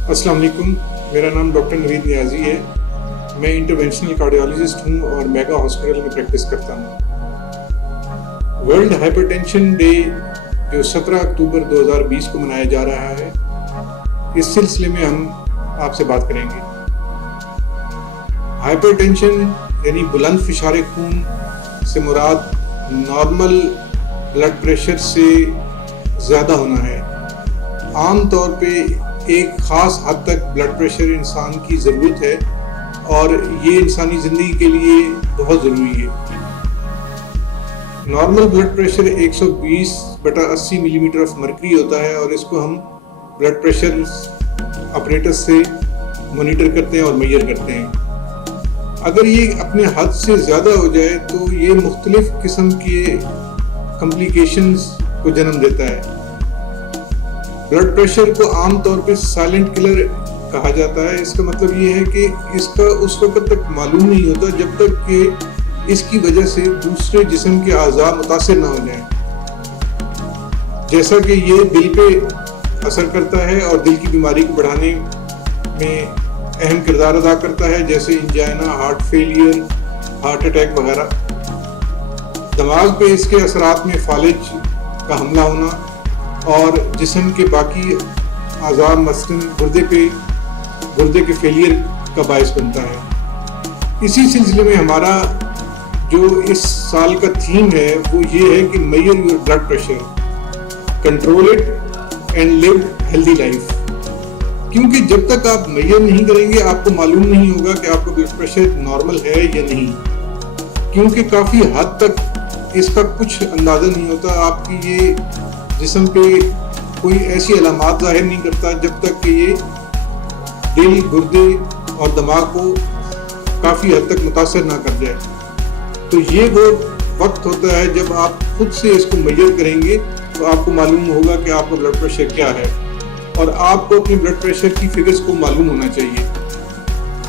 अस्सलाम वालेकुम, मेरा नाम डॉक्टर नवीद नियाजी है। मैं इंटरवेंशनल कार्डियोलॉजिस्ट हूँ और मेगा हॉस्पिटल में प्रैक्टिस करता हूँ। वर्ल्ड हाइपरटेंशन डे जो 17 अक्टूबर 2020 को मनाया जा रहा है, इस सिलसिले में हम आपसे बात करेंगे। हाइपरटेंशन यानी बुलंद फिशार खून से मुराद नॉर्मल ब्लड प्रेशर से ज़्यादा होना है। आम तौर पे एक ख़ास हद तक ब्लड प्रेशर इंसान की ज़रूरत है और ये इंसानी ज़िंदगी के लिए बहुत ज़रूरी है। Normal blood pressure 120/80 millimetre of mercury होता है और इसको हम ब्लड प्रेशर ऑपरेटर्स से मॉनिटर करते हैं और मेजर करते हैं। अगर ये अपने हद से ज़्यादा हो जाए तो ये मुख्तलिफ़ किस्म के कॉम्प्लिकेशंस को जन्म देता है। ब्लड प्रेशर को आम तौर पे साइलेंट किलर कहा जाता है। इसका मतलब ये है कि इसका उस वक्त तक मालूम नहीं होता जब तक कि इसकी वजह से दूसरे जिस्म के अज़ा मुतासिर ना हो जाएं। जैसा कि ये दिल पे असर करता है और दिल की बीमारी को बढ़ाने में अहम किरदार अदा करता है, जैसे angina, heart failure, heart attack वगैरह। दिमाग पे इसके असरात में फालिज का हमला होना और जिस्म के बाकी अज़ा मसलन गुर्दे के फेलियर का बायस बनता है। इसी सिलसिले में हमारा जो इस साल का थीम है वो ये है कि major your blood pressure, control it and live healthy life. क्योंकि जब तक आप मेजर नहीं करेंगे आपको मालूम नहीं होगा कि आपका ब्लड प्रेशर नॉर्मल है या नहीं, क्योंकि काफ़ी हद तक इसका कुछ अंदाज़ा नहीं होता। आपकी ये जिस्म पे कोई ऐसी अलामात ज़ाहिर नहीं करता जब तक कि ये दिल, गुर्दे और दिमाग को काफ़ी हद तक मुतासर ना कर जाए। तो ये वो वक्त होता है जब आप खुद से इसको मेजर करेंगे तो आपको मालूम होगा कि आपका ब्लड प्रेशर क्या है और आपको अपने ब्लड प्रेशर की फिगर्स को मालूम होना चाहिए।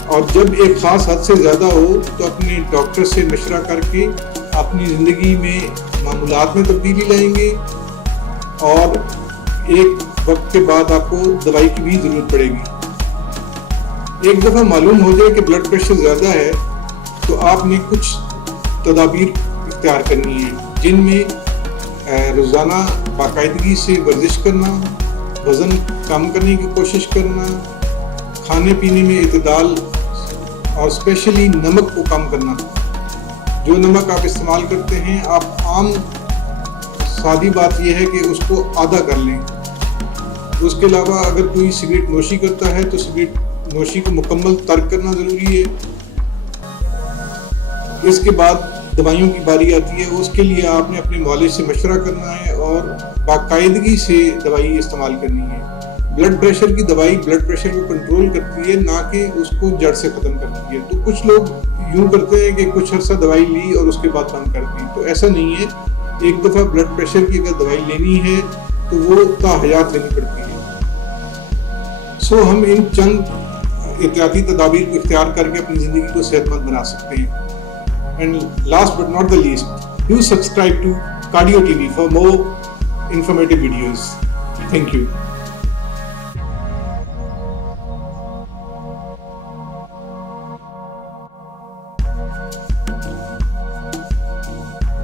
और जब एक ख़ास हद से ज़्यादा हो तो अपने डॉक्टर से मशवरा करके अपनी ज़िंदगी में मामूलात में तब्दीली लाएंगे और एक वक्त के बाद आपको दवाई की भी ज़रूरत पड़ेगी। एक दफ़ा मालूम हो जाए कि ब्लड प्रेशर ज़्यादा है तो आपने कुछ तदाबीर इख्तियार करनी है, जिनमें रोज़ाना बाकायदगी से वर्जिश करना, वज़न कम करने की कोशिश करना, खाने पीने में इतदाल और स्पेशली नमक को कम करना। जो नमक आप इस्तेमाल करते हैं, आप आम सादी बात यह है कि उसको आधा कर लें। उसके अलावा अगर कोई सिगरेट नोशी करता है तो सिगरेट नोशी को मुकम्मल तर्क करना ज़रूरी है। इसके बाद दवाइयों की बारी आती है। उसके लिए आपने अपने मौलिज से मशवरा करना है और बाकायदगी से दवाई इस्तेमाल करनी है। ब्लड प्रेशर की दवाई ब्लड प्रेशर को कंट्रोल करती है, ना कि उसको जड़ से ख़त्म करती है। तो कुछ लोग यूँ करते हैं कि कुछ अर्सा दवाई ली और उसके बाद बंद कर दी, तो ऐसा नहीं है। एक दफ़ा ब्लड प्रेशर की अगर दवाई लेनी है तो वो ताहयात लेनी पड़ती है। सो हम इन चंद एहतियाती तदाबीर को इख्तियार करके अपनी ज़िंदगी को सेहतमंद बना सकते हैं। And last but not the least, do subscribe to cardio TV for more informative videos. Thank you.